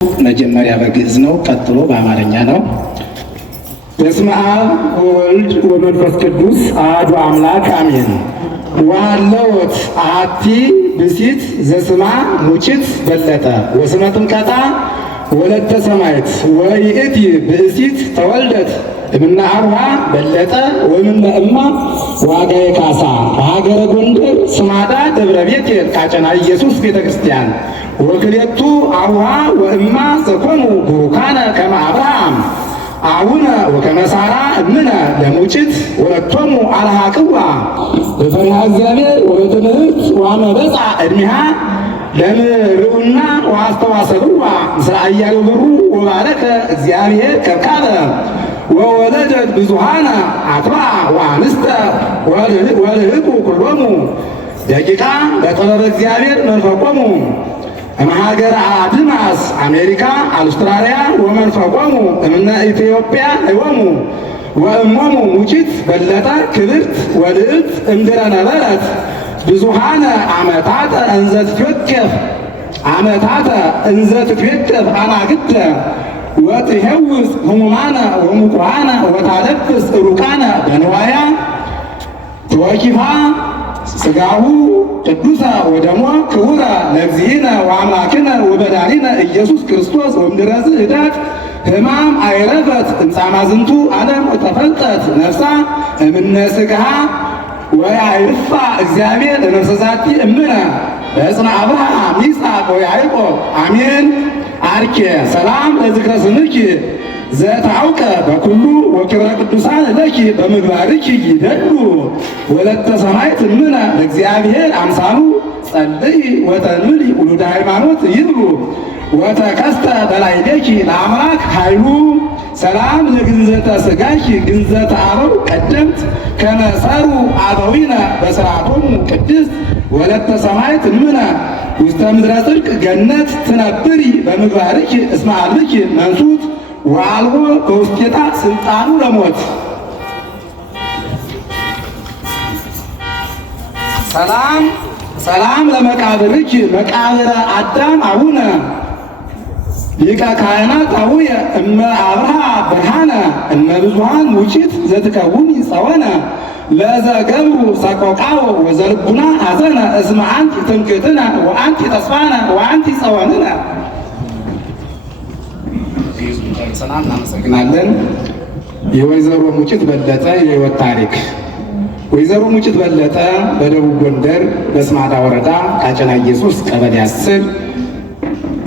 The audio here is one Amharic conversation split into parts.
መጀመሪያ በግዕዝ ነው፣ ቀጥሎ በአማርኛ ነው። በስመ አብ ወወልድ ወመንፈስ ቅዱስ አሐዱ አምላክ አሜን። ወሀለወት አሐቲ ብእሲት ዘስማ ሙጭት በለጠ ወስመ ጥምቀታ ወለተ ሰማዕት ወይእቲ ብእሲት ተወልደት እምነ አቡሃ በለጠ ወእምነ እማ ዋጋዬ ካሳ በሀገረ ጎንደር ስማዳ ደብረ ቤቴል ቃጨና ኢየሱስ ቤተ ክርስቲያን ወክልኤቱ አቡሃ ወእማ ዘኮኑ ቡሩካነ ከመ አብርሃም አቡነ ወከመ ሳራ እምነ ለሙጭት ወለቶሙ አልሃቅዋ በፈሪሃ እግዚአብሔር ወበትምህርት ወአመበፃ ዕድሜሃ ለምርዑና ወአስተዋሰብዋ ምስለ አያሌው ብሩ ወባረከ እግዚአብሔር ከብካበ ወወለደት ብዙሃነ አትብዓ ወአንስተ ወልህቁ ኩሎሙ ደቂቃ በጥበበ እግዚአብሔር መንፈቆሙ እምሀገረ አድማስ አሜሪካ አውስትራልያ ወመንፈቆሙ እምነ ኢትዮጵያ እወሙ ወእሞሙ ሙጭት በለጠ ክብርት ወልዕልት እምድረ ነበረት ብዙሃነ ዓመታተ እንዘ ትትወከፍ አናግደ ወትሄውስ ህሙማነ ወምቁሃነ ወታለብስ ሩቃነ በንዋያ ተወኪፋ ሥጋሁ ቅዱሰ ወደሞ ክቡረ ለእግዚእነ ወአምላክነ ወመድኃኒነ ኢየሱስ ክርስቶስ ወእምድኅረ ዝህደት ሕማም አይረፈት እምጻማ ዝንቱ ዓለም ወተፈልጠት ነፍሳ እምነ ሥጋሃ ወያዕርፋ እግዚአብሔር ለነፍሰ ዛቲ እምነ በዕፅነ አብርሃም ይስሐቅ ወያዕቆብ አሜን። አርኬ ሰላም ለዝክረ ስምኪ ዘተዐውቀ በኩሉ ወክብረ ቅዱሳን ለኪ በምግባርኪ ይደሉ ወለተ ሰማዕት እምነ ለእግዚአብሔር አምሳሉ ጸልይ ወተንምሊ ውሉደ ሃይማኖት ይብሉ ወተከስተ በላዕሌኪ ለአምላክ ኃይሉ ሰላም ለግንዘተ ሥጋኪ ግንዘተ አበው ቀደምት ከመ ሠሩ አበዊነ በሥርዓቶሙ ቅድስት ወለተ ሰማዕት እምነ ውስተ ምድረ ጽድቅ ገነት ትነብሪ በምግባርኪ እስመ አልብኪ መንሱት ወአልቦ በውስቴታ ስልጣኑ ለሞት ሰላም ለመቃብርኪ መቃብረ አዳም አቡነ ሊቀ ካህናት አቡየ እመ አብርሃ ብርሃነ እመ ብዙኃን ሙጭት ዘትከውኒ ጸወነ ለዘገብሩ ሰቆቃወ ወዘልቡና ሐዘነ እስመ አንቲ ትምክሕትነ ወአንቲ ተስፋነ ወአንቲ ጸወንነ። እናመሰግናለን። የወይዘሮ ሙጭት በለጠ የሕይወት ታሪክ። ወይዘሮ ሙጭት በለጠ በደቡብ ጎንደር በስማዳ ወረዳ ቃጨና ኢየሱስ ቀበሌ 10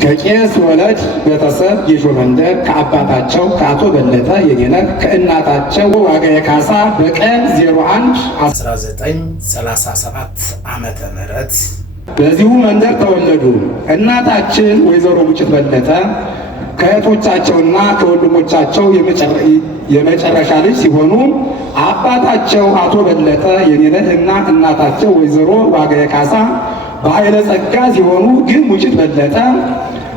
ከቄስ ወለድ ቤተሰብ ጌሾ መንደር ከአባታቸው ከአቶ በለጠ የኔነህ ከእናታቸው ዋጋዬ ካሳ በቀን 01/1937 ዓመተ ምህረት በዚሁ መንደር ተወለዱ። እናታችን ወይዘሮ ሙጭት በለጠ ከእህቶቻቸውና ከወንድሞቻቸው የመጨረሻ ልጅ ሲሆኑ አባታቸው አቶ በለጠ የኔነህ እና እናታቸው ወይዘሮ ዋጋዬ ካሳ በኃይለ ጸጋ ሲሆኑ ግን ሙጭት በለጠ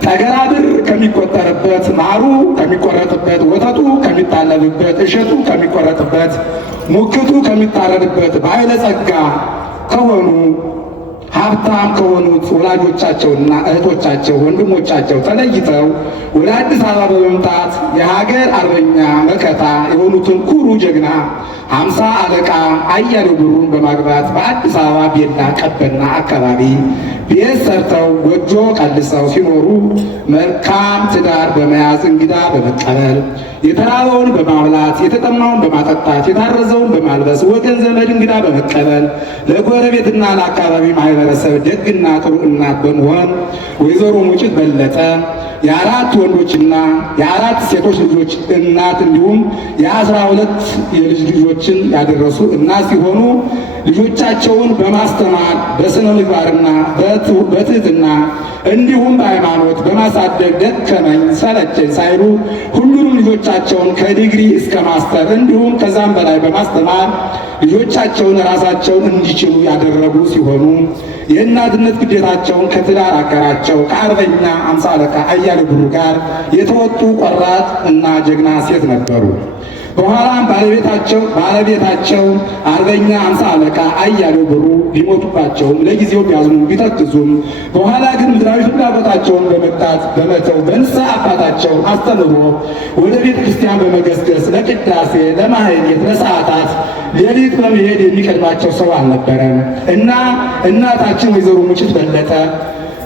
ጠገራ ብር ከሚቆጠርበት፣ ማሩ ከሚቆረጥበት፣ ወተቱ ከሚታለብበት፣ እሸቱ ከሚቆረጥበት፣ ሙክቱ ከሚታረድበት በኃይለ ጸጋ ከሆኑ ሀብታም ከሆኑት ወላጆቻቸውና እህቶቻቸው ወንድሞቻቸው ተለይተው ወደ አዲስ አበባ በመምጣት የሀገር አርበኛ መከታ የሆኑትን ኩሩ ጀግና 50 አለቃ አያሌው ብሩን በማግባት በአዲስ አበባ ቤላ ቀበና አካባቢ ቤት ሰርተው ጎጆ ቀልሰው ሲኖሩ መልካም ትዳር በመያዝ እንግዳ በመቀበል የተራበውን በማብላት የተጠማውን በማጠጣት የታረዘውን በማልበስ ወገን ዘመድ እንግዳ በመቀበል ለጎረቤትና ለአካባቢ ማህበረሰብ ደግና ጥሩ እናት በመሆን ወይዘሮ ሙጭት በለጠ የ4 ወንዶችና የ4 ሴቶች ልጆች እናት እንዲሁም የ12 የልጅ ልጆችን ያደረሱ እናት ሲሆኑ ልጆቻቸውን በማስተማር በስነ ምግባርና በትህትና እንዲሁም በሃይማኖት በማሳደግ ደከመኝ ሰለቸኝ ሳይሉ ሁሉንም ልጆቻቸውን ከዲግሪ እስከ ማስተር እንዲሁም ከዛም በላይ በማስተማር ልጆቻቸውን ራሳቸውን እንዲችሉ ያደረጉ ሲሆኑ የእናትነት ግዴታቸውን ከትዳር አጋራቸው ከአርበኛ 50 አለቃ አያሌው ብሩ ጋር የተወጡ ቆራጥ እና ጀግና ሴት ነበሩ። በኋላም ባለቤታቸው አርበኛ 50 አለቃ አያሌው ብሩ ቢሞቱባቸውም ለጊዜው ቢያዝኑ ቢተክዙም በኋላ ግን ምድራዊ ፍላጎታቸውን በመተው በንስሐ አባታቸው አስተምሮ ወደ ቤተ ክርስቲያን በመገስገስ ለቅዳሴ፣ ለማህሌት፣ ለሰዓታት ሌሊት በመሄድ የሚቀድማቸው ሰው አልነበረም እና እናታችን ወይዘሮ ሙጭት በለጠ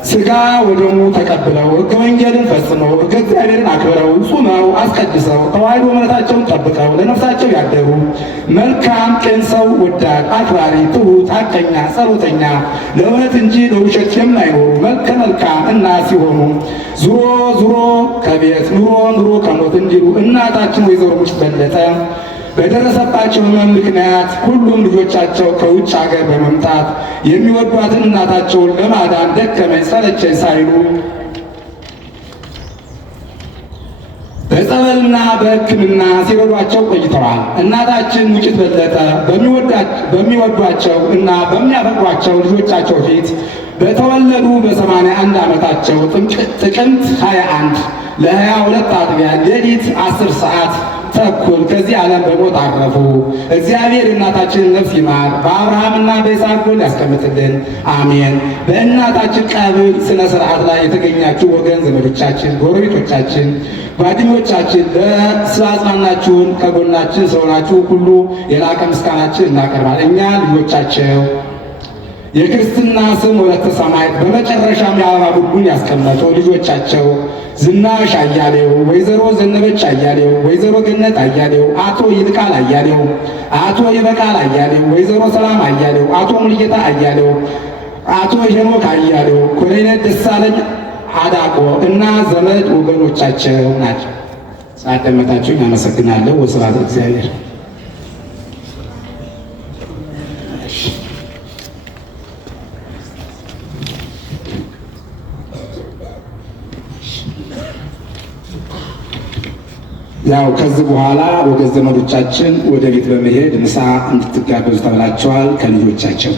ሥጋ ወደሙ ተቀብለው ሕገ ወንጌልን ፈጽመው ሕገ እግዚአብሔርን አክብረው ጹመው አስቀድሰው ተዋሕዶ እምነታቸውን ጠብቀው ለነፍሳቸው ያደሩ መልካም ቅን ሰው ወዳድ አክባሪ ትሑት ሐቀኛ ጸሎተኛ ለእውነት እንጂ ለውሸት የማይኖሩ መልካም እናት ሲሆኑ ዙሮ ከቤት ኑሮ ከሞት እንዲሉ እናታችን ወይዘሮ ሙጭት በለጠ በደረሰባቸው ሕመም ምክንያት ሁሉም ልጆቻቸው ከውጭ ሀገር በመምጣት የሚወዷትን እናታቸውን ለማዳን ደከመኝ ሰለቸኝ ሳይሉ በጸበልና በሕክምና ሲረዷቸው ቆይተዋል። እናታችን ሙጭት በለጠ በሚወዷቸው እና በሚያፈቅሯቸው ልጆቻቸው ፊት በተወለዱ በ81 ዓመታቸው ጥቅምት 21 ለ22 አጥቢያ ሌሊት 10 ሰዓት ተኩል ከዚህ ዓለም በሞት አረፉ። እግዚአብሔር እናታችንን ነፍስ ይማር፣ በአብርሃምና በይስሐቅ ጎን ያስቀምጥልን፣ አሜን። በእናታችን ቀብር ስነ ስርዓት ላይ የተገኛችሁ ወገን ዘመዶቻችን፣ ጎረቤቶቻችን፣ ጓደኞቻችን ስላጽናናችሁን ከጎናችን ስለሆናችሁ ሁሉ የላቀ ምስጋናችን እናቀርባለን። እኛ ልጆቻቸው የክርስትና ስም ወለተ ሰማዕት በመጨረሻም የአበባ ጉንጉን ያስቀመጡ ልጆቻቸው ዝናሽ አያሌው፣ ወይዘሮ ዘነበች አያሌው፣ ወይዘሮ ገነት አያሌው፣ አቶ ይልቃል አያሌው፣ አቶ ይበቃል አያሌው፣ ወይዘሮ ሰላም አያሌው፣ አቶ ሙልጌታ አያሌው፣ አቶ ሄኖክ አያሌው፣ ኮሎኔል ደሳለኝ አዳቆ እና ዘመድ ወገኖቻቸው ናቸው። ስላዳመጣችሁኝ አመሰግናለሁ። ወስብሐት ለእግዚአብሔር። ያው ከዚህ በኋላ ወገን ዘመዶቻችን ወደ ቤት በመሄድ ምሳ እንድትጋበዙ ተብላችኋል ከልጆቻቸው